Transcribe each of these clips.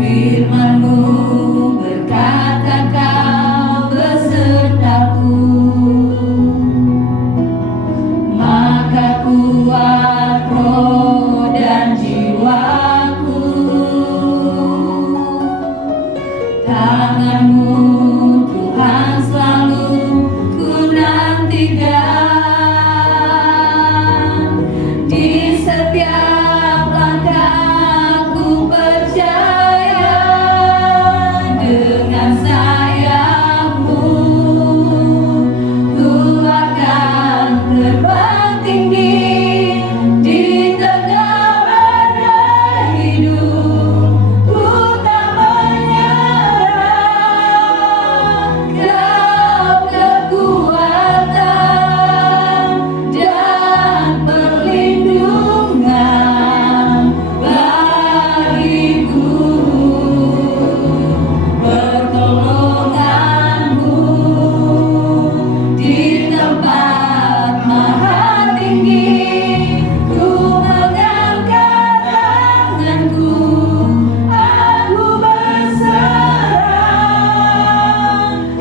Firman-Mu berkata Kau besertaku, maka kuat roh dan jiwaku. Tangan-Mu Tuhan selalu ku nantikan, di setiap langkah ku percaya, dengan sayap-Mu ku akan terbang tinggi di tengah badai hidup. Ku tak menyerah, Kau kekuatan dan perlindungan bagiku. Pertolongan-Mu di tempat maha tinggi, ku mengangkat tanganku, aku berserah.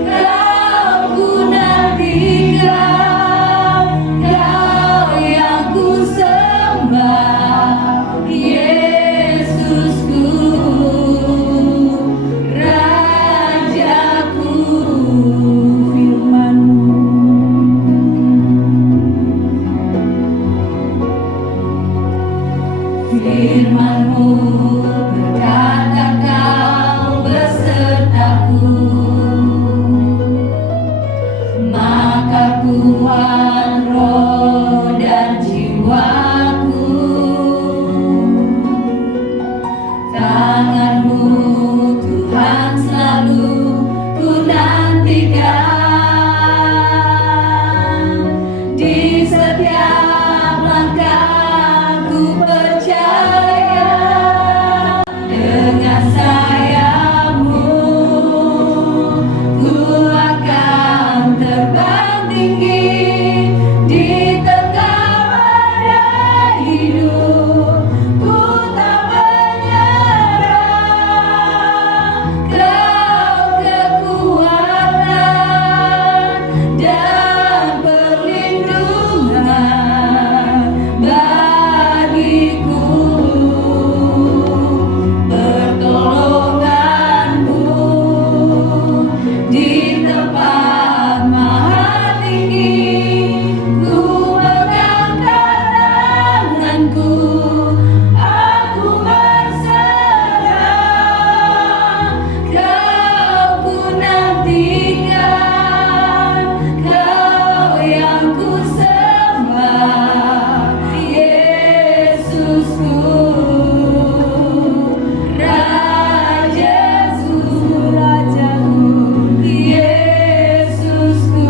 Kau ku nantikan, Kau yang ku sembah, Yesusku, Rajaku. Firman-Mu berkata Kau besertaku, maka kuat roh dan jiwaku. Tangan-Mu Tuhan selalu ku nantikan, di setiap langkah ku percaya, dengan sayap-Mu ku akan terbang tinggi di tengah badai hidup. Ku tak menyerah, Kau kekuatan dan perlindungan bagiku. Pertolongan-Mu di tempat maha tinggi, ku mengangkat tanganku, aku berserah. Kau ku nantikan, Kau yang ku sembah, Yesusku, Rajaku, Yesusku, Rajaku, Yesusku.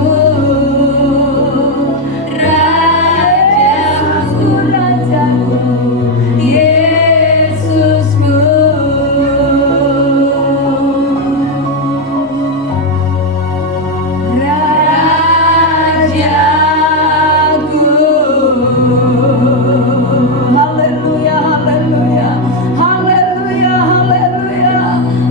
Rajaku. Haleluya, haleluya, haleluya, haleluya,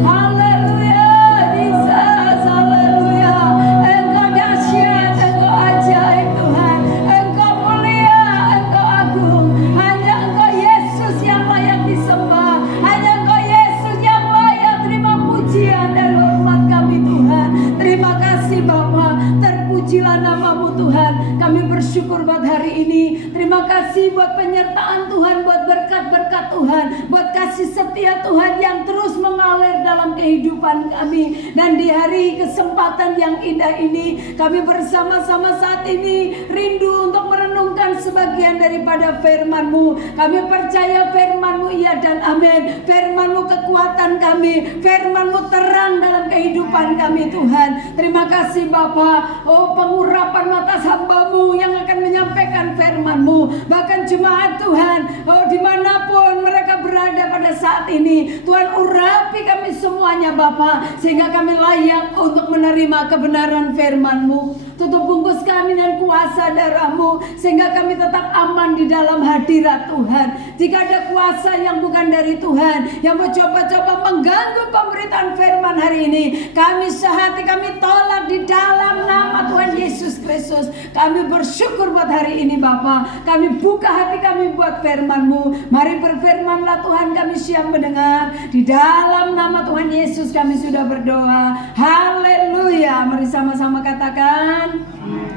haleluya, Jesus, haleluya. Engkau dahsyat, Engkau ajaib Tuhan, Engkau mulia, Engkau agung. Hanya Engkau Yesus yang layak disembah, hanya Engkau Yesus yang layak terima pujian dan hormat kami Tuhan. Terima kasih Bapa, terpujilah nama-Mu Tuhan. Kami bersyukur buat hari ini. Terima kasih buat penyertaan Tuhan, buat berkat-berkat Tuhan, buat kasih setia Tuhan yang terus mengalir dalam kehidupan kami. Dan di hari kesempatan yang indah ini, kami bersama-sama saat ini rindu untuk merenungkan sebagian daripada firman-Mu. Kami percaya firman-Mu iya dan amin. Firman-Mu kekuatan kami, firman-Mu terang dalam kehidupan kami Tuhan. Terima kasih Bapa. Oh, pengurapan atas hamba-Mu yang akan menyampaikan firman-Mu. Bahkan jemaat Tuhan, oh dimanapun mereka berada pada saat ini, Tuhan urapi kami semuanya Bapa, sehingga kami layak untuk menerima kebenaran firman-Mu. Tutup bungkus menebus kami dengan kuasa darah-Mu, sehingga kami tetap aman di dalam hadirat Tuhan. Jika ada kuasa yang bukan dari Tuhan, yang mencoba-coba mengganggu pemberitaan firman hari ini, kami sehati kami tolak di dalam nama Tuhan Yesus Kristus. Kami bersyukur buat hari ini Bapa. Kami buka hati kami buat firman-Mu. Mari berfirmanlah Tuhan, kami siap mendengar. Di dalam nama Tuhan Yesus kami sudah berdoa. Haleluya. Mari sama-sama katakan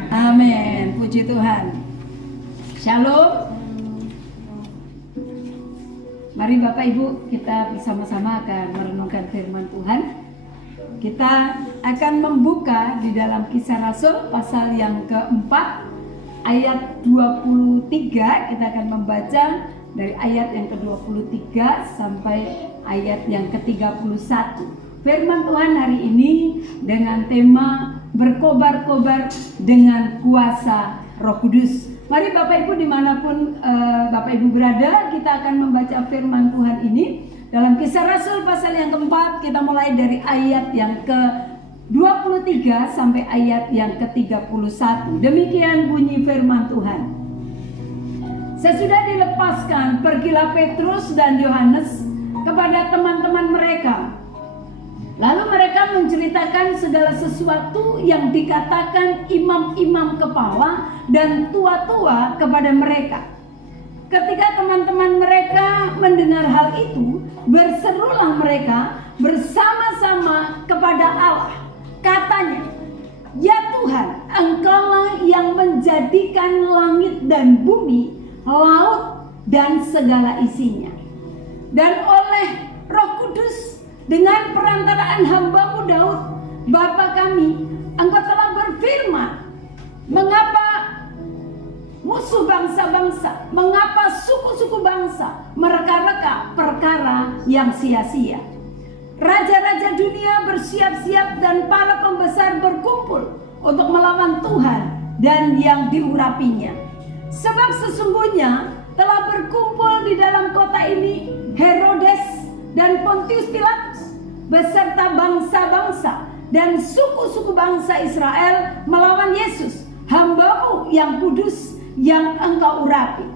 amin. Puji Tuhan. Shalom. Mari Bapak Ibu, kita bersama-sama akan merenungkan firman Tuhan. Kita akan membuka di dalam Kisah Rasul pasal yang keempat, ayat 23. Kita akan membaca dari ayat yang ke-23 sampai ayat yang ke-31. Firman Tuhan hari ini dengan tema berkobar-kobar dengan kuasa Roh Kudus. Mari Bapak Ibu dimanapun Bapak Ibu berada, kita akan membaca firman Tuhan ini dalam Kisah Rasul pasal yang keempat. Kita mulai dari ayat yang ke-23 sampai ayat yang ke-31. Demikian bunyi firman Tuhan. Sesudah dilepaskan, pergilah Petrus dan Yohanes kepada teman-teman mereka. Lalu mereka menceritakan segala sesuatu yang dikatakan imam-imam kepala dan tua-tua kepada mereka. Ketika teman-teman mereka mendengar hal itu, berserulah mereka bersama-sama kepada Allah. Katanya, "Ya Tuhan, Engkaulah yang menjadikan langit dan bumi, laut dan segala isinya. Dan oleh Roh Kudus, dengan perantaraan hamba-Mu Daud, Bapa kami, Engkau telah berfirman, mengapa musuh bangsa-bangsa, mengapa suku-suku bangsa mereka-reka perkara yang sia-sia. Raja-raja dunia bersiap-siap dan para pembesar berkumpul untuk melawan Tuhan dan yang diurapinya. Sebab sesungguhnya telah berkumpul di dalam kota ini Herodes dan Pontius Pilatus beserta bangsa-bangsa dan suku-suku bangsa Israel melawan Yesus, hamba-Mu yang kudus yang Engkau urapi,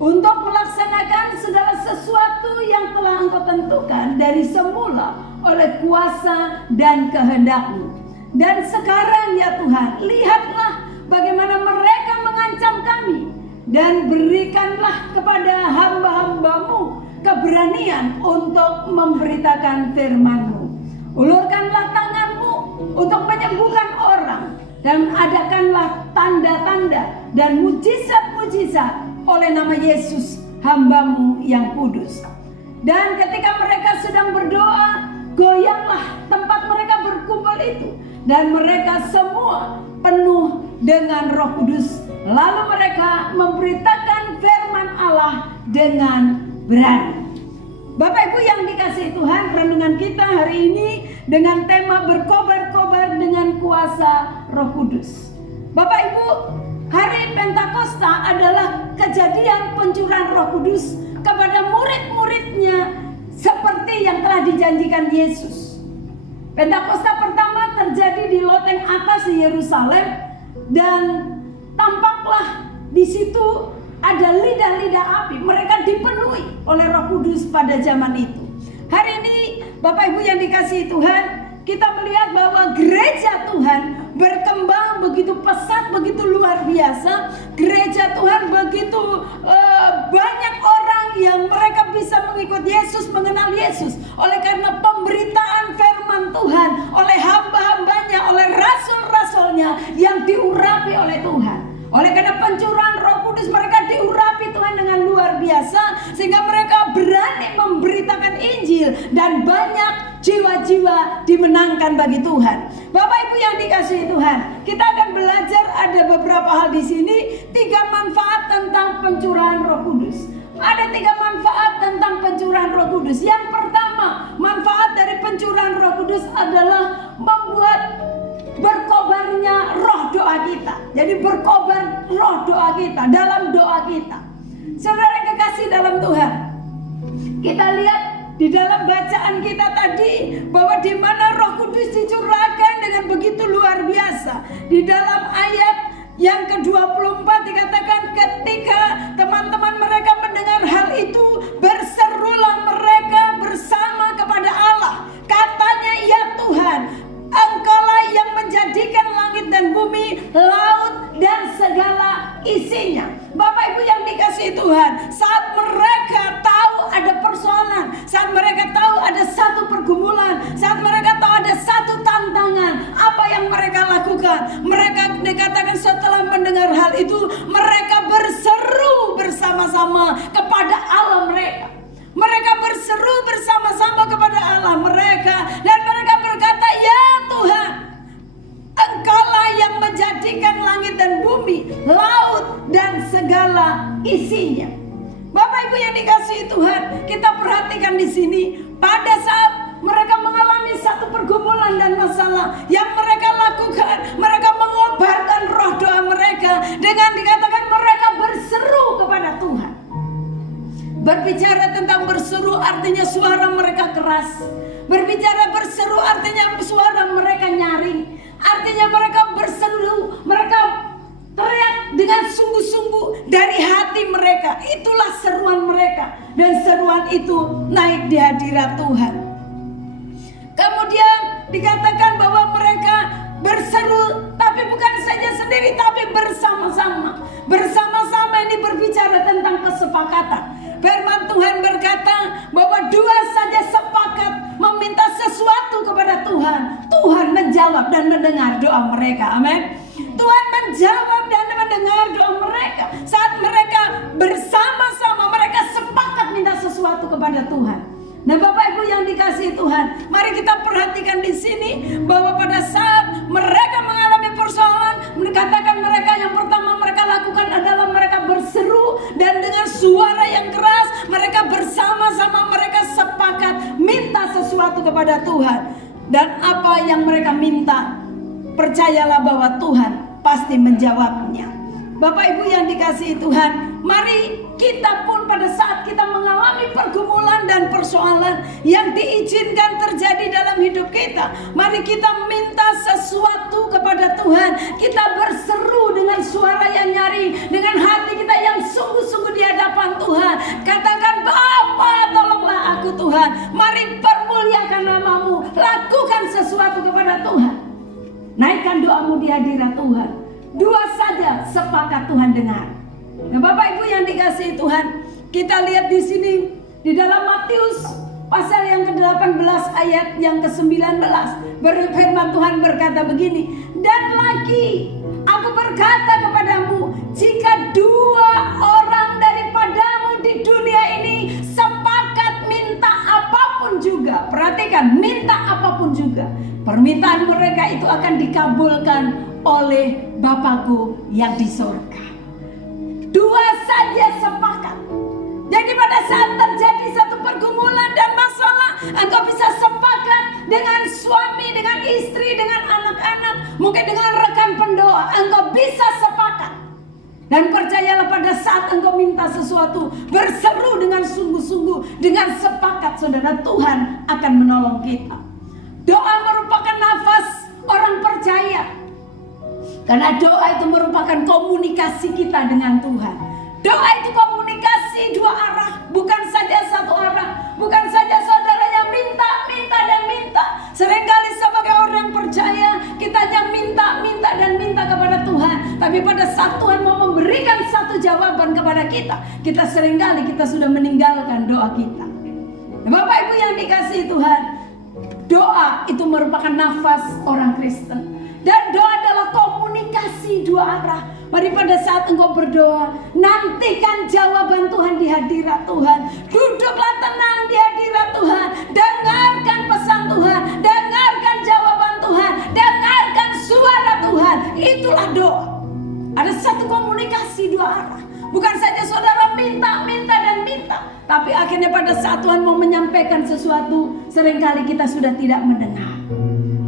untuk melaksanakan segala sesuatu yang telah Engkau tentukan dari semula oleh kuasa dan kehendak-Mu. Dan sekarang ya Tuhan, lihatlah bagaimana mereka mengancam kami, dan berikanlah kepada hamba-hamba-Mu keberanian untuk memberitakan firman-Mu. Ulurkanlah tangan-Mu untuk menyembuhkan orang, dan adakanlah tanda-tanda dan mujizat-mujizat oleh nama Yesus, hamba-Mu yang kudus." Dan ketika mereka sedang berdoa, goyanglah tempat mereka berkumpul itu, dan mereka semua penuh dengan Roh Kudus. Lalu mereka memberitakan firman Allah dengan berani. Bapak Ibu yang dikasihi Tuhan, renungan kita hari ini dengan tema berkobar-kobar dengan kuasa Roh Kudus. Bapak Ibu, hari Pentakosta adalah kejadian pencurahan Roh Kudus kepada murid-muridnya seperti yang telah dijanjikan Yesus. Pentakosta pertama terjadi di loteng atas di Yerusalem, dan tampaklah di situ ada lidah-lidah api. Mereka dipenuhi oleh Roh Kudus pada zaman itu. Hari ini Bapak Ibu yang dikasihi Tuhan, kita melihat bahwa gereja Tuhan berkembang begitu pesat, begitu luar biasa. Gereja Tuhan begitu banyak orang yang mereka bisa mengikut Yesus, mengenal Yesus, oleh karena pemberitaan firman Tuhan oleh hamba-hambanya, oleh rasul-rasulnya yang diurapi oleh Tuhan. Oleh karena pencurahan Roh Kudus, mereka diurapi Tuhan dengan luar biasa, sehingga mereka berani memberitakan Injil dan banyak jiwa-jiwa dimenangkan bagi Tuhan. Bapak Ibu yang dikasihi Tuhan, kita akan belajar ada beberapa hal di sini, 3 manfaat tentang pencurahan Roh Kudus. Ada 3 manfaat tentang pencurahan Roh Kudus. Yang pertama, manfaat dari pencurahan Roh Kudus adalah membuat berkobarnya roh doa kita. Jadi berkobar roh doa kita, dalam doa kita. Saudara yang kekasih dalam Tuhan, kita lihat di dalam bacaan kita tadi bahwa di mana Roh Kudus dicurahkan dengan begitu luar biasa. Di dalam ayat Yang ke-24 dikatakan ketika teman-teman mereka mendengar hal itu, berserulah mereka bersama kepada Allah. Katanya, ya Tuhan, Engkaulah yang menjadikan langit dan bumi, laut dan segala isinya. Bapak Ibu yang dikasihi Tuhan, saat mereka tahu ada persoalan, saat mereka tahu ada satu pergumulan, saat mereka tahu ada satu tantangan, apa yang mereka lakukan? Mereka dikatakan setelah mendengar hal itu, mereka berseru bersama-sama kepada Allah mereka. Mereka berseru bersama-sama kepada Allah mereka, dan mereka berkata, ya Tuhan, Engkaulah yang menjadikan langit dan bumi, laut dan segala isinya. Bapak Ibu yang dikasihi Tuhan, kita perhatikan di sini, pada saat mereka mengalami satu pergumulan dan masalah, yang mereka lakukan, mereka mengobarkan roh doa mereka dengan dikatakan mereka berseru kepada Tuhan. Berbicara tentang berseru artinya suara mereka keras. Berbicara berseru artinya suara mereka nyaring. Artinya mereka berseru, mereka teriak dengan sungguh-sungguh dari hati mereka. Itulah seruan mereka, dan seruan itu naik di hadirat Tuhan. Kemudian dikatakan bahwa mereka berseru, tapi bukan saja sendiri, tapi bersama-sama. Bersama-sama ini berbicara tentang kesepakatan. Firman Tuhan berkata bahwa dua saja sepakat meminta sesuatu kepada Tuhan, Tuhan menjawab dan mendengar doa mereka. Amin. Tuhan menjawab dan mendengar doa mereka. Saat mereka bersama-sama, mereka sepakat minta sesuatu kepada Tuhan. Nah, Bapak Ibu yang dikasihi Tuhan, mari kita perhatikan di sini bahwa pada saat mereka mengalami persoalan, dikatakan mereka yang pertama mereka lakukan adalah mereka berseru, dan dengan suara yang keras mereka bersama-sama mereka sepakat minta sesuatu kepada Tuhan. Dan apa yang mereka minta, percayalah bahwa Tuhan pasti menjawabnya. Bapak Ibu yang dikasihi Tuhan, mari kita pun pada saat kita mengalami pergumulan dan persoalan yang diizinkan terjadi dalam hidup kita, mari kita minta sesuatu kepada Tuhan. Kita berseru dengan suara yang nyaring, dengan hati kita yang sungguh-sungguh di hadapan Tuhan. Katakan, Bapa, tolonglah aku Tuhan. Mari permuliakan namamu. Lakukan sesuatu kepada Tuhan. Naikkan doamu di hadirat Tuhan. Dua saja sepakat Tuhan dengar. Nah, Bapak Ibu yang dikasihi Tuhan, kita lihat di sini di dalam Matius pasal yang ke-18 ayat yang ke-19, firman Tuhan berkata begini, dan lagi aku berkata kepadamu, jika dua orang daripadamu di dunia ini sepakat minta apapun juga, perhatikan, minta apapun juga, permintaan mereka itu akan dikabulkan oleh Bapakku yang di surga. Dua saja sepakat. Jadi pada saat terjadi satu pergumulan dan masalah, engkau bisa sepakat dengan suami, dengan istri, dengan anak-anak, mungkin dengan rekan pendoa. Engkau bisa sepakat. Dan percayalah pada saat engkau minta sesuatu, berseru dengan sungguh-sungguh, dengan sepakat, saudara, Tuhan akan menolong kita. Doa merupakan nafas orang percaya. Karena doa itu merupakan komunikasi kita dengan Tuhan. Doa itu komunikasi dua arah, bukan saja satu arah. Bukan saja saudaranya minta dan minta. Seringkali sebagai orang percaya, kita hanya minta dan minta kepada Tuhan. Tapi pada saat Tuhan mau memberikan satu jawaban kepada kita seringkali kita sudah meninggalkan doa kita. Bapak Ibu yang dikasihi Tuhan, doa itu merupakan nafas orang Kristen. Dan doa adalah komunikasi dua arah. Mari pada saat engkau berdoa, nantikan jawaban Tuhan di hadirat Tuhan. Duduklah tenang di hadirat Tuhan. Dengarkan pesan Tuhan. Dengarkan jawaban Tuhan. Dengarkan suara Tuhan. Itulah doa. Ada satu komunikasi dua arah. Bukan saja saudara minta dan minta, tapi akhirnya pada saat Tuhan mau menyampaikan sesuatu, seringkali kita sudah tidak mendengar.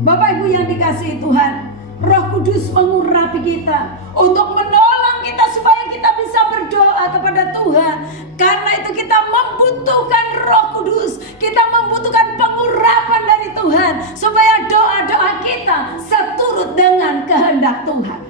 Bapak Ibu yang dikasihi Tuhan, Roh Kudus mengurapi kita untuk menolong kita supaya kita bisa berdoa kepada Tuhan. Karena itu kita membutuhkan Roh Kudus, kita membutuhkan pengurapan dari Tuhan supaya doa-doa kita seturut dengan kehendak Tuhan.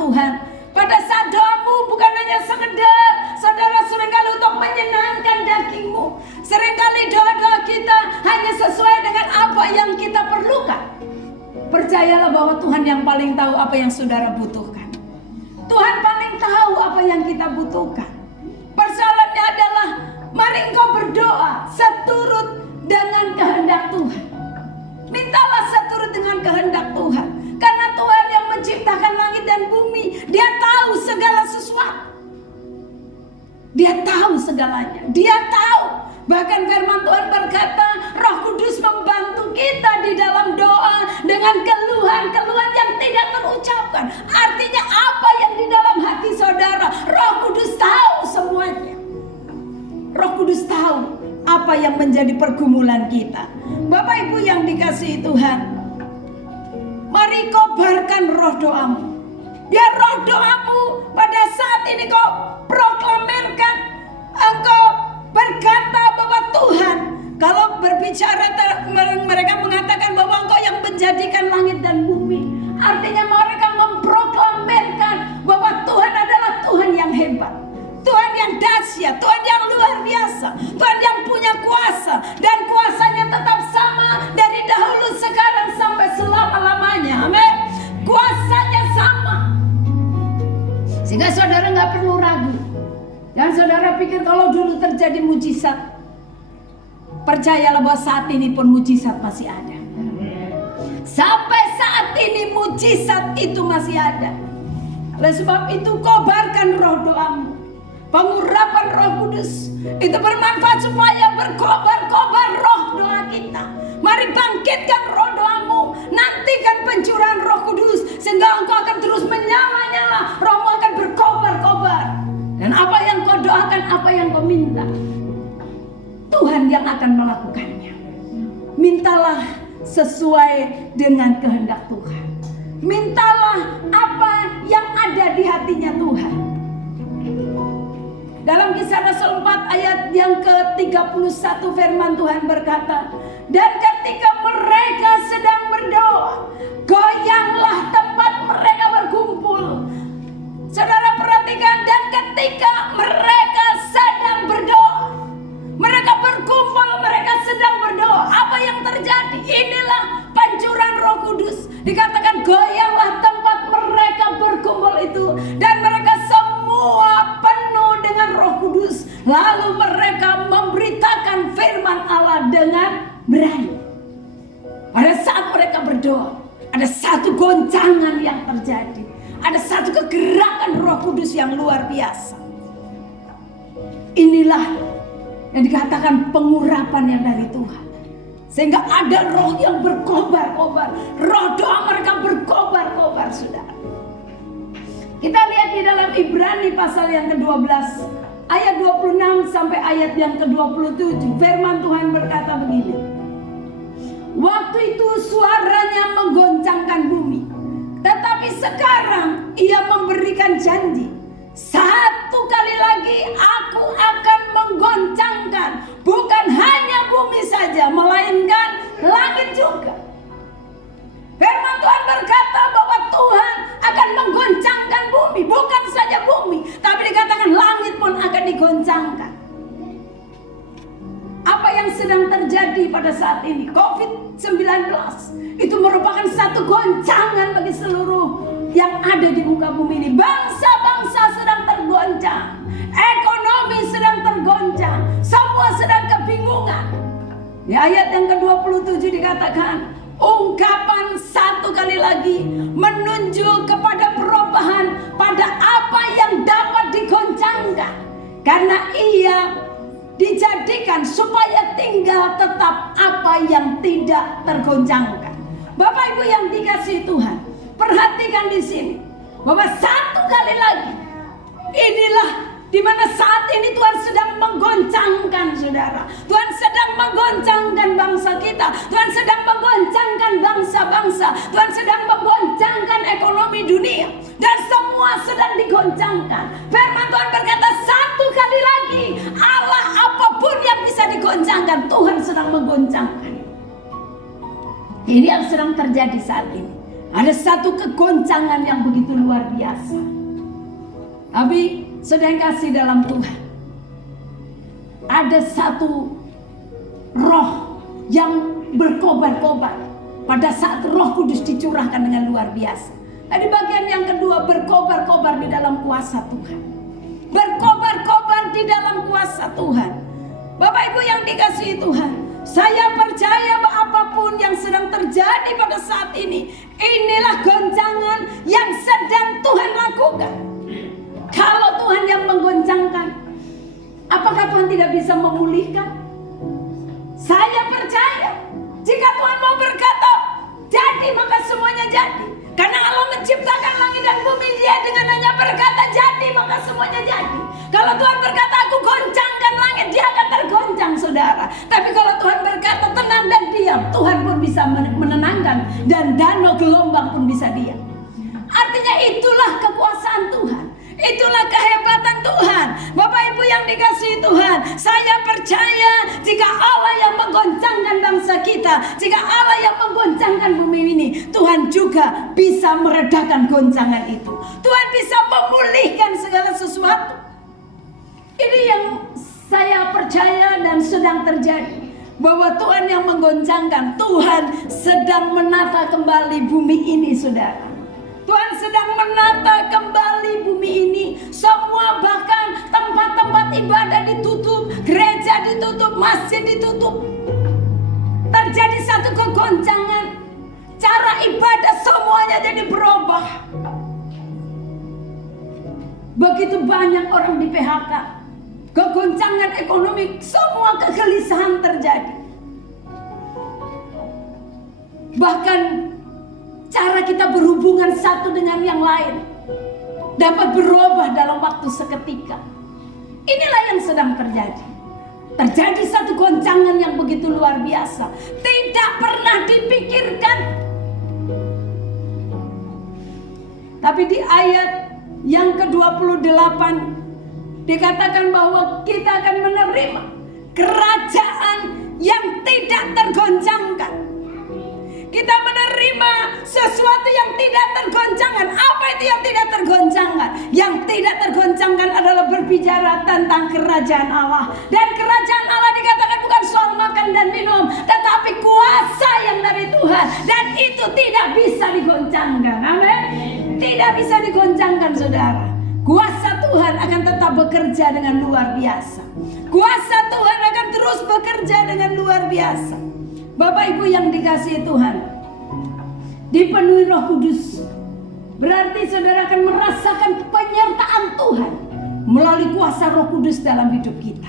Tuhan. Pada saat doamu bukan hanya sekedar saudara seringkali untuk menyenangkan dagingmu. Seringkali doa-doa kita hanya sesuai dengan apa yang kita perlukan. Percayalah bahwa Tuhan yang paling tahu apa yang saudara butuhkan. Tuhan paling tahu apa yang kita butuhkan. Persoalannya adalah mari engkau berdoa seturut dengan kehendak Tuhan. Mintalah seturut dengan kehendak Tuhan. Karena Tuhan yang menciptakan langit dan bumi, Dia tahu segala sesuatu. Dia tahu segalanya. Dia tahu. Bahkan firman Tuhan berkata, Roh Kudus membantu kita di dalam doa dengan keluhan-keluhan yang tidak terucapkan. Artinya apa yang di dalam hati saudara, Roh Kudus tahu semuanya. Roh Kudus tahu apa yang menjadi pergumulan kita. Bapak Ibu yang dikasihi Tuhan, mari kobarkan roh doamu. Biar roh doamu pada saat ini kau proklamirkan. Engkau berkata bahwa Tuhan, kalau berbicara mereka mengatakan bahwa Engkau yang menjadikan langit dan bumi. Artinya mereka memproklamirkan bahwa Tuhan adalah Tuhan yang hebat, Tuhan yang dahsyat, Tuhan yang luar biasa, Tuhan yang punya kuasa, dan kuasanya tetap sama dari dahulu, sekarang, sampai selama-lamanya. Amin. Kuasanya sama, sehingga saudara nggak perlu ragu. Dan saudara pikir kalau dulu terjadi mujizat, percayalah bahwa saat ini pun mujizat masih ada. Sampai saat ini mujizat itu masih ada. Oleh sebab itu kobarkan roh doamu. Pengurapan Roh Kudus itu bermanfaat supaya berkobar-kobar roh doa kita. Mari bangkitkan roh doamu. Nantikan pencurahan Roh Kudus, sehingga engkau akan terus menyala-nyala. Rohmu akan berkobar-kobar. Dan apa yang kau doakan, apa yang kau minta, Tuhan yang akan melakukannya. Mintalah sesuai dengan kehendak Tuhan. Mintalah apa yang ada di hatinya Tuhan. Dalam Kisah Rasul 4 ayat yang ke-31 firman Tuhan berkata, dan ketika mereka sedang berdoa, goyanglah tempat mereka berkumpul. Saudara perhatikan, dan ketika mereka sedang berdoa, mereka berkumpul, mereka sedang berdoa, apa yang terjadi? Inilah pancuran Roh Kudus. Dikatakan goyanglah tempat mereka berkumpul itu, dan mereka semua penuh dengan Roh Kudus. Lalu mereka memberitakan firman Allah dengan berani. Pada saat mereka berdoa, ada satu goncangan yang terjadi. Ada satu kegerakan Roh Kudus yang luar biasa. Inilah yang dikatakan pengurapan yang dari Tuhan. Sehingga ada roh yang berkobar-kobar. Roh doa mereka berkobar-kobar, saudara. Kita lihat di dalam Ibrani pasal yang ke-12 ayat 26 sampai ayat yang ke-27. Firman Tuhan berkata begini. Waktu itu suaranya menggoncangkan bumi. Tetapi sekarang ia memberikan janji, satu kali lagi aku akan menggoncangkan bukan hanya bumi saja, melainkan langit juga. Firman Tuhan berkata bahwa Tuhan akan menggoncangkan bumi, bukan saja bumi, tapi dikatakan langit pun akan digoncangkan. Apa yang sedang terjadi pada saat ini, COVID-19, itu merupakan satu goncangan bagi seluruh yang ada di muka bumi ini. Bangsa-bangsa sedang tergoncang, ekonomi sedang tergoncang, semua sedang kebingungan. Di ayat yang ke-27 dikatakan, ungkapan satu kali lagi menunjuk kepada perubahan pada apa yang dapat digoncangkan, karena ia dijadikan supaya tinggal tetap apa yang tidak tergoncangkan. Bapak Ibu yang dikasihi Tuhan, perhatikan di sini bahwa satu kali lagi inilah di mana saat ini Tuhan sedang menggoncangkan saudara. Tuhan sedang menggoncangkan bangsa kita. Tuhan sedang menggoncangkan bangsa-bangsa. Tuhan sedang menggoncangkan ekonomi dunia. Dan semua sedang digoncangkan. Firman Tuhan berkata satu kali lagi, Allah apapun yang bisa digoncangkan, Tuhan sedang menggoncangkan. Ini yang sedang terjadi saat ini. Ada satu kegoncangan yang begitu luar biasa. Tapi sedang kasih dalam Tuhan, ada satu roh yang berkobar-kobar pada saat Roh Kudus dicurahkan dengan luar biasa. Di bagian yang kedua, berkobar-kobar di dalam kuasa Tuhan. Berkobar-kobar di dalam kuasa Tuhan. Bapak Ibu yang dikasihi Tuhan, saya percaya bahwa apapun yang sedang terjadi pada saat ini, inilah goncangan yang sedang Tuhan lakukan. Kalau Tuhan yang menggoncangkan, apakah Tuhan tidak bisa memulihkan? Saya percaya jika Tuhan mau berkata jadi, maka semuanya jadi. Karena Allah menciptakan langit dan bumi, Dia dengan hanya berkata jadi, maka semuanya jadi. Kalau Tuhan berkata aku goncangkan langit, Dia akan tergoncang, saudara. Tapi kalau Tuhan berkata tenang dan diam, Tuhan pun bisa menenangkan, dan danau gelombang pun bisa diam. Artinya itulah kekuasaan Tuhan, itulah kehebatan Tuhan. Bapak Ibu yang dikasihi Tuhan, saya percaya jika Allah yang menggoncangkan bangsa kita, jika Allah yang menggoncangkan bumi ini, Tuhan juga bisa meredakan goncangan itu. Tuhan bisa memulihkan segala sesuatu. Ini yang saya percaya dan sedang terjadi, bahwa Tuhan yang menggoncangkan. Tuhan sedang menata kembali bumi ini, saudara. Tuhan sedang menata kembali bumi ini. Semua, bahkan tempat-tempat ibadah ditutup, gereja ditutup, masjid ditutup. Terjadi satu kegoncangan. Cara ibadah semuanya jadi berubah. Begitu banyak orang di PHK. Kegoncangan ekonomi, semua kegelisahan terjadi. Bahkan cara kita berhubungan satu dengan yang lain dapat berubah dalam waktu seketika. Inilah yang sedang terjadi. Terjadi satu goncangan yang begitu luar biasa, tidak pernah dipikirkan. Tapi di ayat yang ke-28 dikatakan bahwa kita akan menerima kerajaan yang tidak tergoncangkan. Kita menerima sesuatu yang tidak tergoncangkan. Apa itu yang tidak tergoncangkan? Yang tidak tergoncangkan adalah berbicara tentang kerajaan Allah. Dan kerajaan Allah dikatakan bukan soal makan dan minum, tetapi kuasa yang dari Tuhan. Dan itu tidak bisa digoncangkan. Amin. Tidak bisa digoncangkan, saudara. Kuasa Tuhan akan tetap bekerja dengan luar biasa. Kuasa Tuhan akan terus bekerja dengan luar biasa. Bapak Ibu yang dikasihi Tuhan, dipenuhi Roh Kudus berarti saudara akan merasakan penyertaan Tuhan melalui kuasa Roh Kudus dalam hidup kita.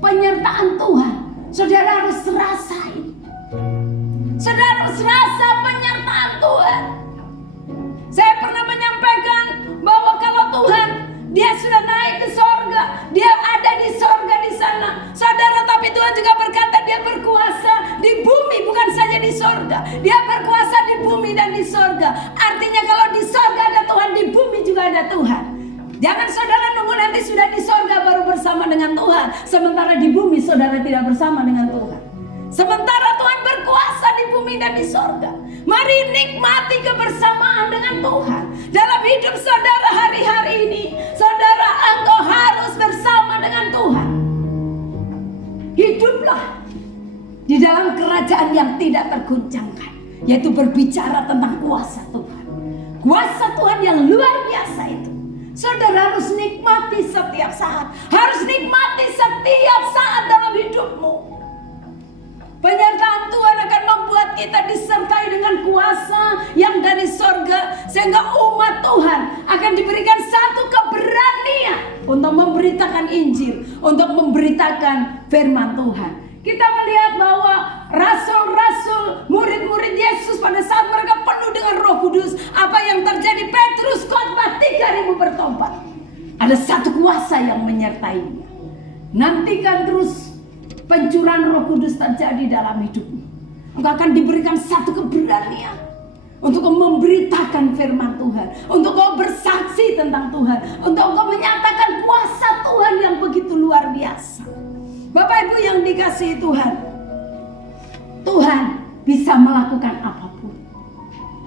Penyertaan Tuhan, saudara harus rasain. Saudara harus rasa penyertaan Tuhan. Saya pernah menyampaikan bahwa kalau Tuhan, Dia sudah naik ke sorga, Dia ada di sorga di sana, saudara. Tapi Tuhan juga berkata Dia berkuasa di bumi, bukan saja di sorga. Dia berkuasa di bumi dan di sorga. Artinya kalau di sorga ada Tuhan, di bumi juga ada Tuhan. Jangan saudara nunggu nanti sudah di sorga baru bersama dengan Tuhan, sementara di bumi saudara tidak bersama dengan Tuhan. Sementara Tuhan berkuasa di bumi dan di sorga. Mari nikmati kebersamaan dengan Tuhan dalam hidup saudara hari-hari ini. Saudara, engkau harus bersama dengan Tuhan. Hiduplah di dalam kerajaan yang tidak tergoncangkan, yaitu berbicara tentang kuasa Tuhan. Kuasa Tuhan yang luar biasa itu, saudara harus nikmati setiap saat. Harus nikmati setiap saat dalam hidupmu. Penyertaan Tuhan akan membuat kita disertai dengan kuasa yang dari sorga, sehingga umat Tuhan akan diberikan satu keberanian untuk memberitakan Injil, untuk memberitakan firman Tuhan. Kita melihat bahwa rasul-rasul, murid-murid Yesus pada saat mereka penuh dengan Roh Kudus, apa yang terjadi? Petrus khotbah 3.000 bertobat. Ada satu kuasa yang menyertainya. Nantikan terus pencurahan Roh Kudus terjadi dalam hidupmu. Engkau akan diberikan satu keberanian untuk memberitakan firman Tuhan, untuk kau bersaksi tentang Tuhan, untuk kau menyatakan kuasa Tuhan yang begitu luar biasa. Bapak Ibu yang dikasihi Tuhan, Tuhan bisa melakukan apapun.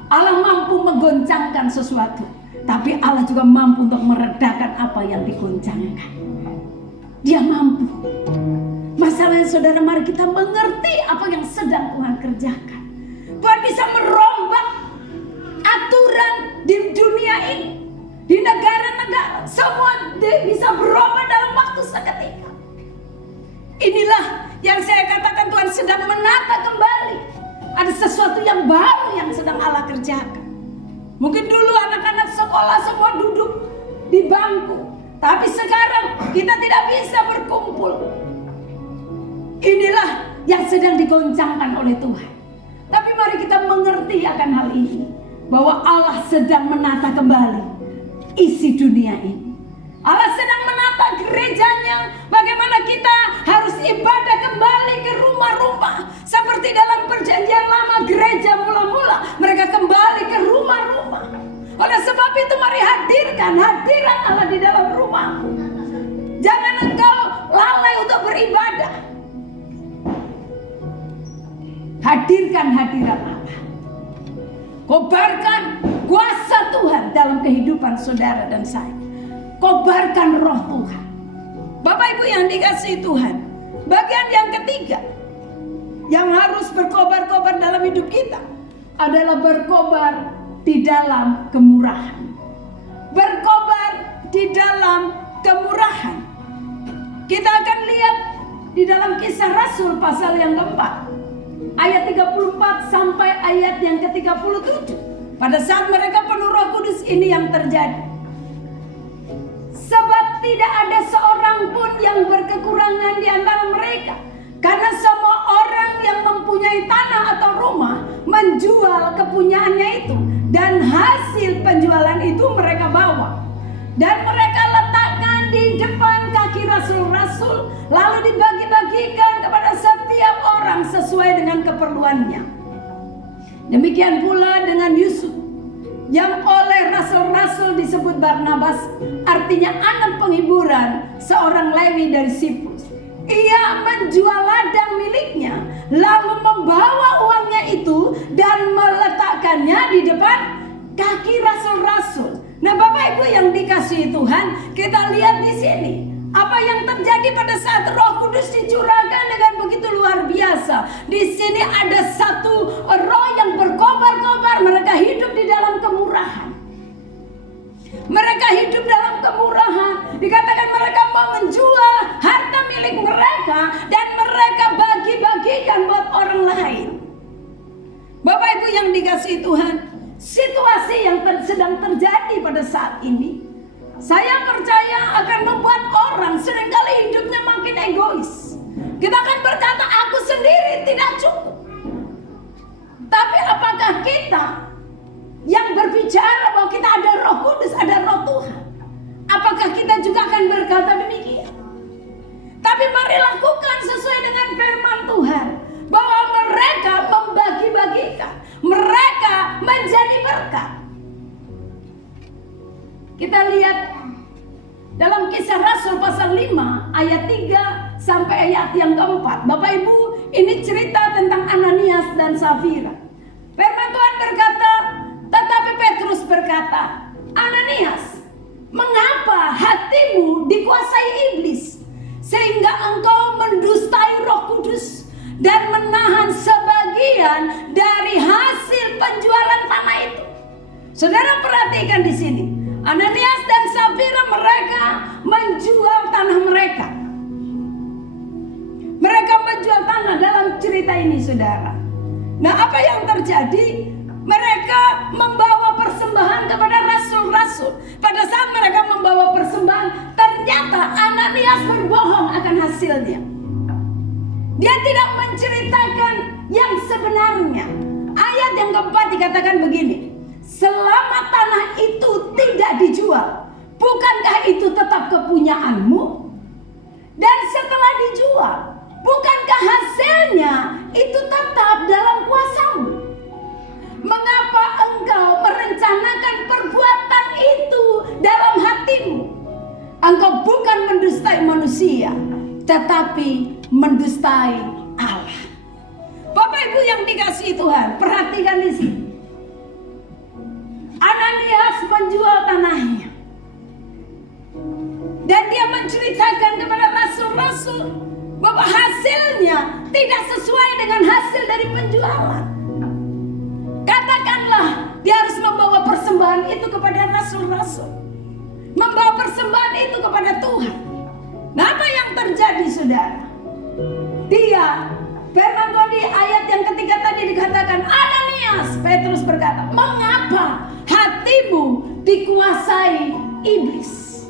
Allah mampu menggoncangkan sesuatu, tapi Allah juga mampu untuk meredakan apa yang digoncangkan. Dia mampu. Masalahnya saudara, mari kita mengerti apa yang sedang Tuhan kerjakan. Tuhan bisa merombak aturan di dunia ini, di negara-negara, semua bisa berubah dalam waktu seketika. Inilah yang saya katakan, Tuhan sedang menata kembali. Ada sesuatu yang baru yang sedang Allah kerjakan. Mungkin dulu anak-anak sekolah semua duduk di bangku, tapi sekarang kita tidak bisa berkumpul. Inilah yang sedang digoncangkan oleh Tuhan. Tapi mari kita mengerti akan hal ini, bahwa Allah sedang menata kembali isi dunia ini. Allah sedang menata gerejanya. Bagaimana kita harus ibadah kembali ke rumah-rumah. Seperti dalam perjanjian lama, gereja mula-mula mereka kembali ke rumah-rumah. Oleh sebab itu mari hadirkan hadirat Allah di dalam rumahmu. Jangan engkau lalai untuk beribadah. Hadirkan hadirat Allah. Kobarkan kuasa Tuhan dalam kehidupan saudara dan saya. Kobarkan roh Tuhan. Bapak Ibu yang dikasihi Tuhan, bagian yang ketiga yang harus berkobar-kobar dalam hidup kita adalah berkobar di dalam kemurahan. Berkobar di dalam kemurahan. Kita akan lihat di dalam Kisah Rasul pasal yang keempat, ayat 34 sampai ayat yang ke-37. Pada saat mereka penuh Roh Kudus, ini yang terjadi. Sebab tidak ada seorang pun yang berkekurangan di antara mereka, karena semua orang yang mempunyai tanah atau rumah menjual kepunyaannya itu, dan hasil penjualan itu mereka bawa dan mereka letakkan di depan kaki rasul-rasul, lalu dibagi-bagikan kepada setiap orang sesuai dengan keperluannya. Demikian pula dengan Yusuf, yang oleh rasul-rasul disebut Barnabas, artinya anak penghiburan, seorang Lewi dari Siprus. Ia menjual ladang miliknya, lalu membawa uangnya itu dan meletakkannya di depan kaki rasul-rasul. Nah, Bapak Ibu yang dikasihi Tuhan, kita lihat di sini apa yang terjadi pada saat Roh Kudus dicurahkan dengan begitu luar biasa. Di sini ada satu roh yang berkobar-kobar. Mereka hidup di dalam kemurahan. Mereka hidup dalam kemurahan. Dikatakan mereka mau menjual harta milik mereka dan mereka bagi-bagikan buat orang lain. Bapak Ibu yang dikasihi Tuhan, situasi yang sedang terjadi pada saat ini, saya percaya akan membuat orang seringkali hidupnya makin egois. Kita akan berkata, aku sendiri tidak cukup. Tapi apakah kita yang berbicara bahwa kita ada Roh Kudus, ada Roh Tuhan, apakah kita juga akan berkata demikian? Tapi mari lakukan sesuai dengan firman Tuhan, bahwa mereka membagi-bagikan, mereka menjadi berkat. Kita lihat dalam Kisah Rasul pasal 5 ayat 3 sampai ayat yang keempat. Bapak Ibu, ini cerita tentang Ananias dan Safira. Firman Tuhan berkata, tetapi Petrus berkata, Ananias, mengapa hatimu dikuasai iblis, sehingga engkau mendustai Roh Kudus dan menahan sebagian dari hasil penjualan tanah itu? Saudara perhatikan di sini. Ananias dan Safira mereka menjual tanah mereka. Mereka menjual tanah dalam cerita ini, saudara. Nah, apa yang terjadi? Mereka membawa persembahan kepada rasul-rasul. Pada saat mereka membawa persembahan, ternyata Ananias berbohong akan hasilnya. Dia tidak menceritakan yang sebenarnya. Ayat yang keempat dikatakan begini, selama tanah itu tidak dijual, bukankah itu tetap kepunyaanmu? Dan setelah dijual, bukankah hasilnya itu tetap dalam kuasamu? Mengapa engkau merencanakan perbuatan itu dalam hatimu? Engkau bukan mendustai manusia, tetapi mendustai Allah. Bapak Ibu yang dikasihi Tuhan, perhatikan di sini. Ananias menjual tanahnya. Dan dia menceritakan kepada rasul-rasul bahwa hasilnya tidak sesuai dengan hasil dari penjualan. Katakanlah dia harus membawa persembahan itu kepada rasul-rasul, membawa persembahan itu kepada Tuhan. Nah, apa yang terjadi, saudara? Firman Tuhan di ayat yang ketiga tadi dikatakan, Ananias, Petrus berkata, mengapa hatimu dikuasai iblis?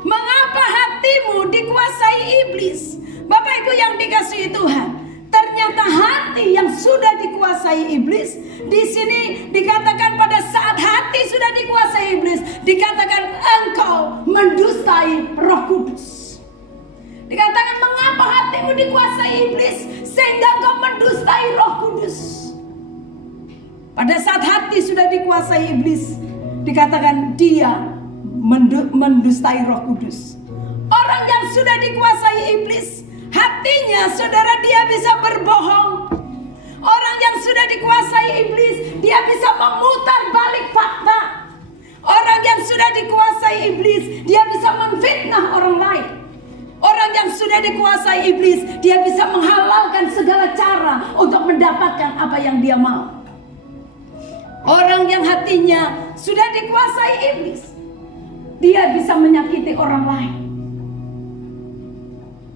Mengapa hatimu dikuasai iblis? Bapak Ibu yang dikasihi Tuhan, ternyata hati yang sudah dikuasai iblis, di sini dikatakan pada saat hati sudah dikuasai iblis, dikatakan engkau mendustai Roh Kudus. Dikatakan mengapa hatimu dikuasai iblis sehingga engkau mendustai Roh Kudus. Pada saat hati sudah dikuasai iblis, dikatakan dia mendustai Roh Kudus. Orang yang sudah dikuasai iblis, hatinya, saudara, dia bisa berbohong. Orang yang sudah dikuasai iblis, dia bisa memutar balik fakta. Orang yang sudah dikuasai iblis, dia bisa memfitnah orang lain. Orang yang sudah dikuasai iblis, dia bisa menghalalkan segala cara untuk mendapatkan apa yang dia mau. Orang yang hatinya sudah dikuasai iblis, dia bisa menyakiti orang lain.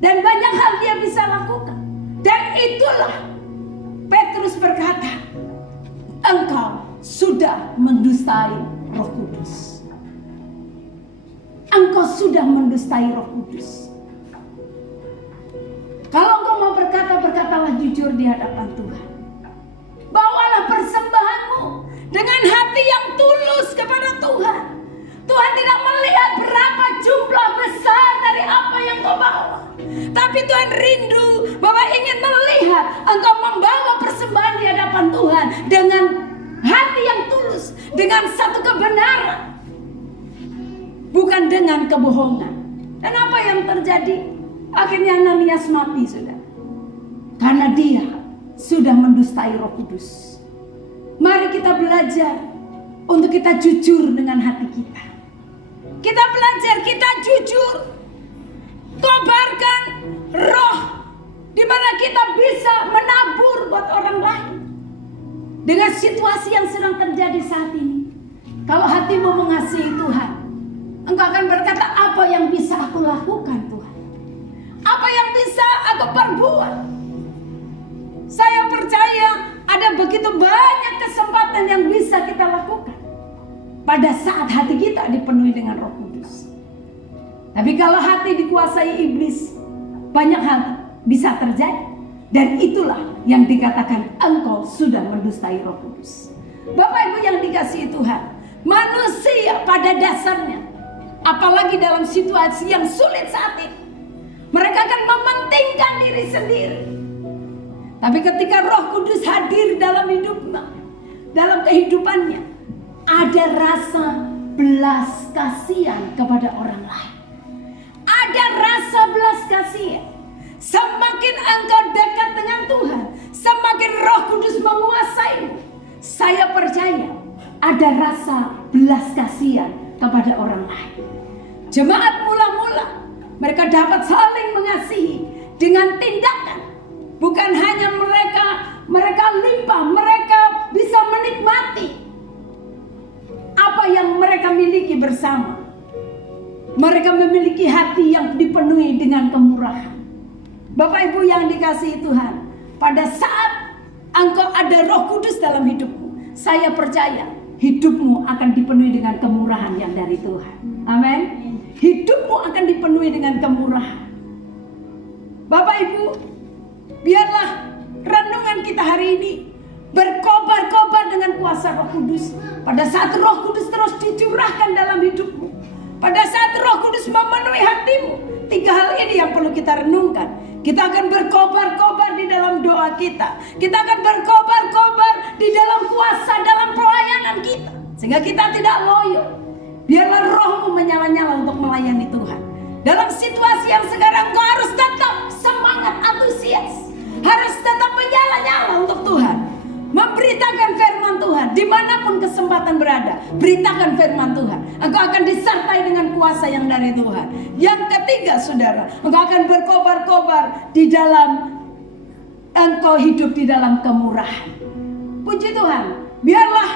Dan banyak hal dia bisa lakukan. Dan itulah Petrus berkata, engkau sudah mendustai Roh Kudus. Engkau sudah mendustai Roh Kudus. Kalau engkau mau berkata, berkatalah jujur di hadapan Tuhan. Bawalah persembahanmu dengan hati yang tulus kepada Tuhan. Tuhan tidak melihat berapa jumlah besar dari apa yang kau bawa, tapi Tuhan rindu bahwa ingin melihat engkau membawa persembahan di hadapan Tuhan dengan hati yang tulus, dengan satu kebenaran, bukan dengan kebohongan. Dan apa yang terjadi? Akhirnya Ananias mati, saudara, karena dia sudah mendustai Roh Kudus. Mari kita belajar untuk kita jujur dengan hati kita. Kita belajar, kita jujur, kobarkan roh, di mana kita bisa menabur buat orang lain. Dengan situasi yang sedang terjadi saat ini, kalau hatimu mengasihi Tuhan, engkau akan berkata, apa yang bisa aku lakukan Tuhan? Apa yang bisa aku perbuat? Saya percaya ada begitu banyak kesempatan yang bisa kita lakukan pada saat hati kita dipenuhi dengan Roh Kudus. Tapi kalau hati dikuasai iblis, banyak hal bisa terjadi. Dan itulah yang dikatakan engkau sudah mendustai Roh Kudus. Bapak Ibu yang dikasihi Tuhan, manusia pada dasarnya, apalagi dalam situasi yang sulit saat ini, mereka akan mementingkan diri sendiri. Tapi ketika Roh Kudus hadir dalam hidupnya, dalam kehidupannya, ada rasa belas kasihan kepada orang lain. Ada rasa belas kasihan. Semakin engkau dekat dengan Tuhan, semakin Roh Kudus menguasaimu. Saya percaya ada rasa belas kasihan kepada orang lain. Jemaat mula-mula, mereka dapat saling mengasihi dengan tindakan. Bukan hanya mereka limpah, mereka bisa menikmati apa yang mereka miliki bersama. Mereka memiliki hati yang dipenuhi dengan kemurahan. Bapak Ibu yang dikasihi Tuhan, pada saat engkau ada Roh Kudus dalam hidupmu, saya percaya hidupmu akan dipenuhi dengan kemurahan yang dari Tuhan. Amin. Hidupmu akan dipenuhi dengan kemurahan. Bapak Ibu, biarlah renungan kita hari ini berkobar-kobar dengan kuasa Roh Kudus. Pada saat Roh Kudus terus dicurahkan dalam hidupmu, pada saat Roh Kudus memenuhi hatimu, 3 hal ini yang perlu kita renungkan. Kita akan berkobar-kobar di dalam doa kita. Kita akan berkobar-kobar di dalam kuasa, dalam pelayanan kita, sehingga kita tidak loyo. Biarlah rohmu menyala-nyala untuk melayani Tuhan. Dalam situasi yang sekarang, kau harus tetap semangat, antusias, harus tetap menyala-nyala untuk Tuhan, memberitakan firman Tuhan dimanapun kesempatan memberitakan firman Tuhan. Engkau akan disertai dengan kuasa yang dari Tuhan. Yang ketiga, saudara, engkau akan berkobar-kobar di dalam, engkau hidup di dalam kemurahan. Puji Tuhan, biarlah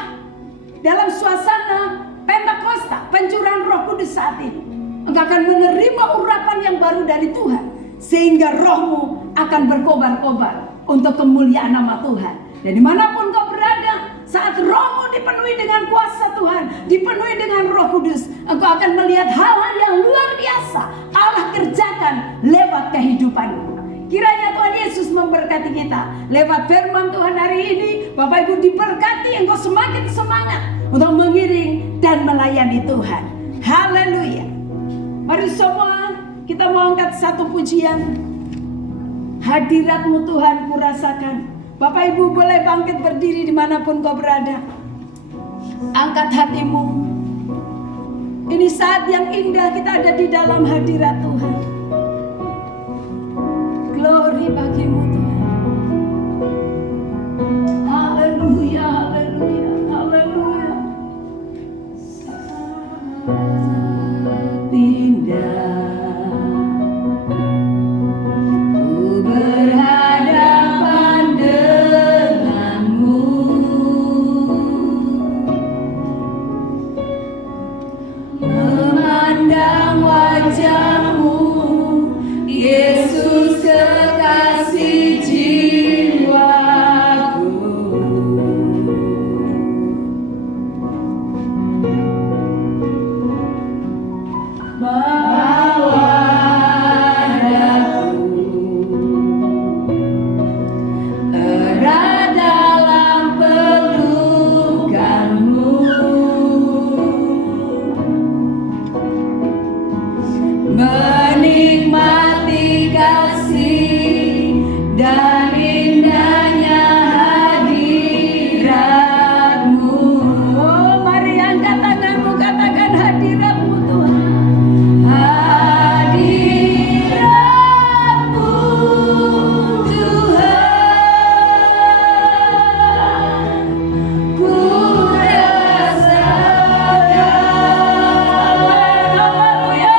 dalam suasana Pentakosta, pencurahan Roh Kudus saat ini, engkau akan menerima urapan yang baru dari Tuhan, sehingga rohmu akan berkobar-kobar untuk kemuliaan nama Tuhan. Dan dimanapun kau berada, saat rohmu dipenuhi dengan kuasa Tuhan, dipenuhi dengan Roh Kudus, engkau akan melihat hal-hal yang luar biasa Allah kerjakan lewat kehidupanmu. Kiranya Tuhan Yesus memberkati kita lewat firman Tuhan hari ini. Bapak Ibu diberkati, engkau semakin semangat untuk mengiring dan melayani Tuhan. Haleluya. Mari semua kita mau angkat satu pujian. Hadirat-Mu Tuhan kurasakan. Bapak Ibu boleh bangkit berdiri dimanapun kau berada. Angkat hatimu. Ini saat yang indah kita ada di dalam hadirat Tuhan. Glory bagimu Tuhan. Haleluya, haleluya, haleluya. Sangat indah ku berhadapan denganmu, memandang wajahmu, Yesus kekasih jiwaku. Bawa daku erat dalam pelukanmu, menikmati kasih dan indahnya hadirat-Mu. Oh, mari angkat tanganmu, katakan hadirat-Mu Tuhan. Hadirat-Mu Tuhan, ku rasakan. Haleluya.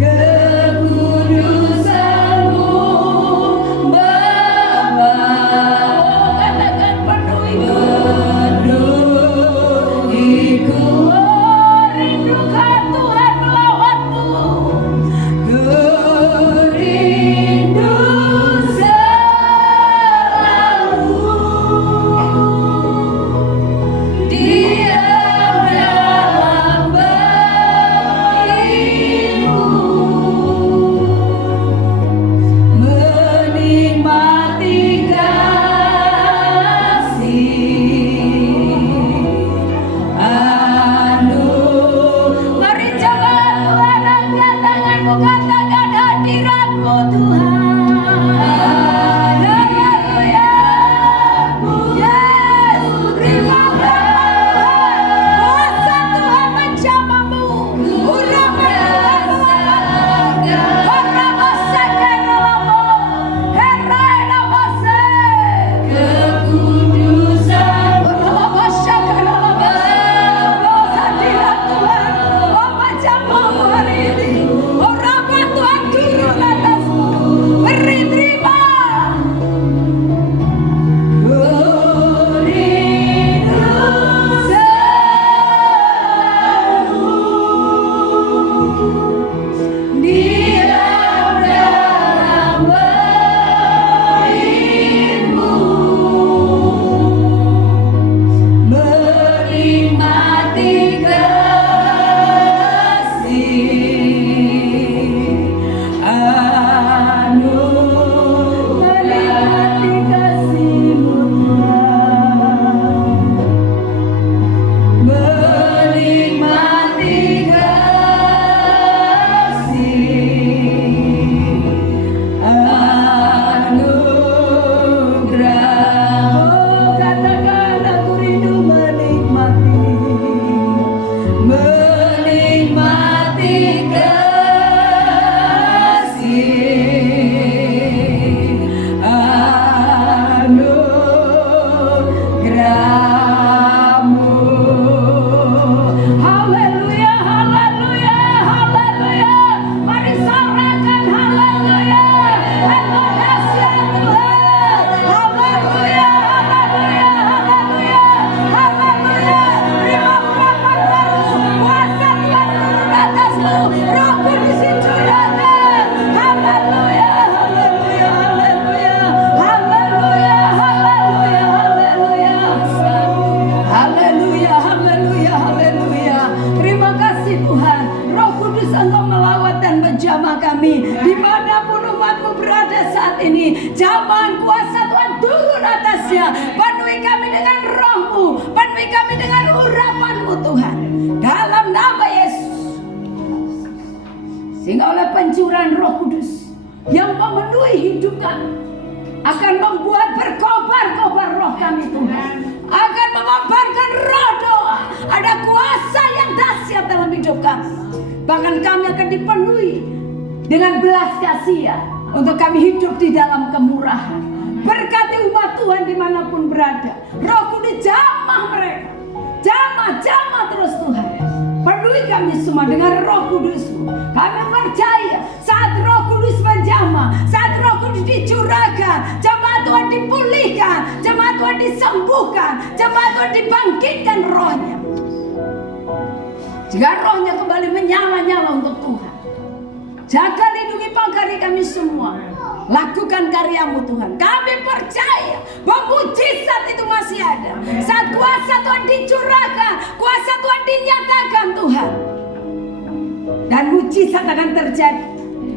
Kekudusan-Mu Bapa, katakan penuhiku, rindukan Tuhan melawanmu, ku rindu selalu diam dalam bait-Mu, menikmati kasih anugerah. Mari coba Tuhan angkat tanganmu, katakan hadirat-Mu Tuhan. Haleluya. Yes, terima Tuhan. Kuasa Tuhan menjamahmu. Urapan Tuhan kekudusan hadirat Tuhan, oh menjamahmu hari ini. Urapan kami. Dimanapun umatmu berada saat ini, jamah kuasa Tuhan turun atasnya. Penuhi kami dengan roh-Mu, penuhi kami dengan urapan-Mu Tuhan, dalam nama Yesus. Sehingga oleh pencurahan Roh Kudus yang memenuhi hidup kami, akan membuat berkobar-kobar roh kami Tuhan, akan mengobarkan roh doa. Ada kuasa yang dahsyat dalam hidup kami. Bahkan kami akan dipenuhi dengan belas kasihan untuk kami hidup di dalam kemurahan. Berkati umat Tuhan dimanapun berada. Roh Kudus jamah mereka, jamah terus Tuhan. Penuhi kami semua dengan Roh Kudus-Mu. Kami percaya saat Roh Kudus menjamah, saat Roh Kudus dicurahkan, jemaat Tuhan dipulihkan, jemaat Tuhan disembuhkan, jemaat Tuhan dibangkitkan rohnya. Jika rohnya kembali menyala-nyala untuk Tuhan, jaga lindungi pagari kami semua. Lakukan karya-Mu Tuhan. Kami percaya bahwa mujizat itu masih ada. Saat kuasa Tuhan dicurahkan, kuasa Tuhan dinyatakan Tuhan, dan mujizat akan terjadi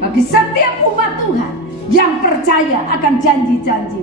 bagi setiap umat Tuhan yang percaya akan janji-janji.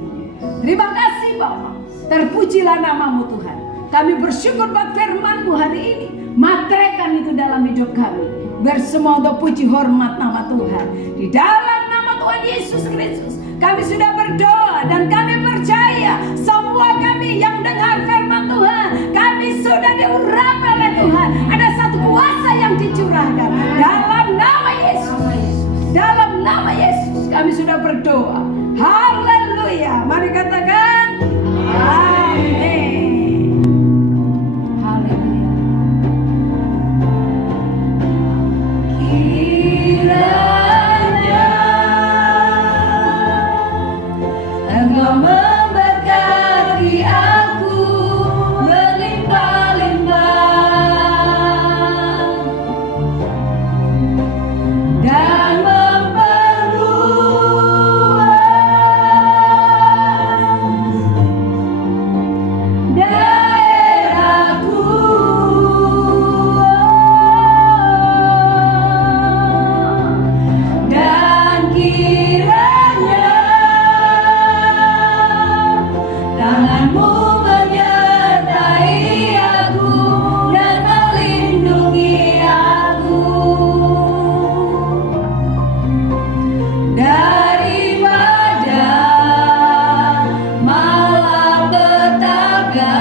Terima kasih Bapa. Terpujilah nama-Mu Tuhan. Kami bersyukur buat firman-Mu hari ini. Materaikan itu dalam hidup kami. Bersemua untuk puji hormat nama Tuhan. Di dalam nama Tuhan Yesus Kristus kami sudah berdoa, dan kami percaya semua kami yang dengar firman Tuhan, kami sudah diurapi oleh Tuhan. Ada satu kuasa yang dicurahkan dalam nama Yesus. Dalam nama Yesus kami sudah berdoa. Haleluya. Mari katakan amin. Kiranya Engkau memberkati aku berlimpah-limpah dan memperluas daerahku. Dan kiranya tangan-Mu menyertai aku dan melindungi aku daripada malapetaka,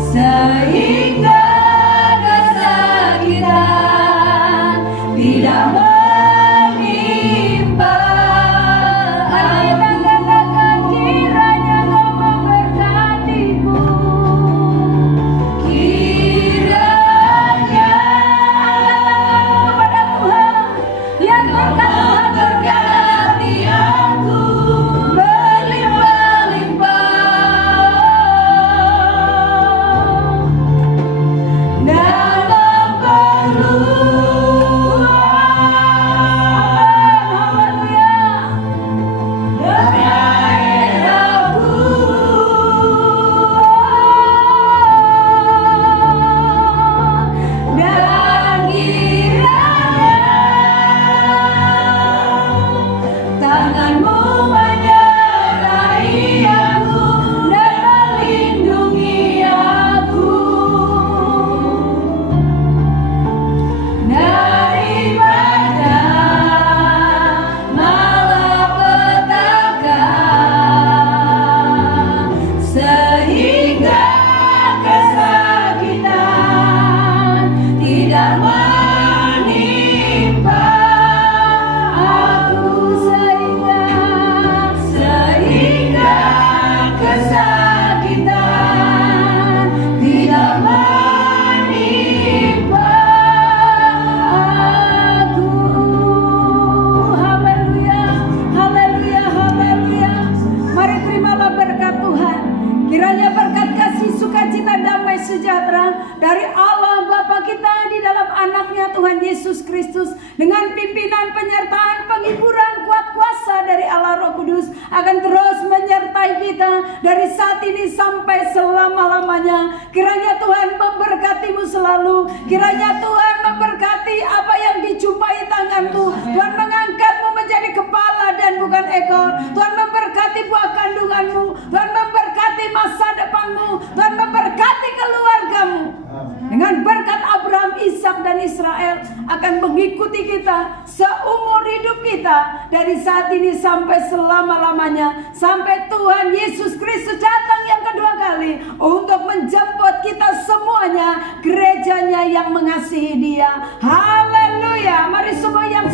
sehingga kesakitan tidak menimpa aku. Katakan kiranya Kau memberkatiku. Kiranya kepada Tuhan, yang berkat Tuhan berkati aku berlimpah-limpah dan memperluas. Dan kiranya tangan-Mu menyertai aku dan melindungi aku daripada malapetaka, sehingga kesakitan tidak menimpa aku, sehingga kesakitan tidak menimpa aku. Haleluya, haleluya, haleluya. Mari terimalah berkat Tuhan. Kiranya berkat kasih, sukacita, damai sejahtera dari Allah Bapa kita di dalam anaknya Tuhan Yesus Kristus, dengan pimpinan, penyertaan, penghiburan, kuat kuasa dari Allah Roh Kudus akan terus menyertai kita dari saat ini sampai selama-lamanya. Kiranya Tuhan memberkati-Mu selalu. Kiranya Tuhan memberkati memberkati apa yang dijumpai tanganmu. Tuhan mengangkatmu menjadi kepala dan bukan ekor. Tuhan memberkati buah kandunganmu. Tuhan memberkati masa depanmu. Tuhan memberkati keluargamu. Dengan berkat Abraham, Ishak dan Israel akan mengikuti kita seumur hidup kita, dari saat ini sampai selama-lamanya, sampai Tuhan Yesus Kristus datang yang kedua kali untuk menjemput kita semuanya, gerejanya yang mengasihi Dia. Haleluya. Mari semua yang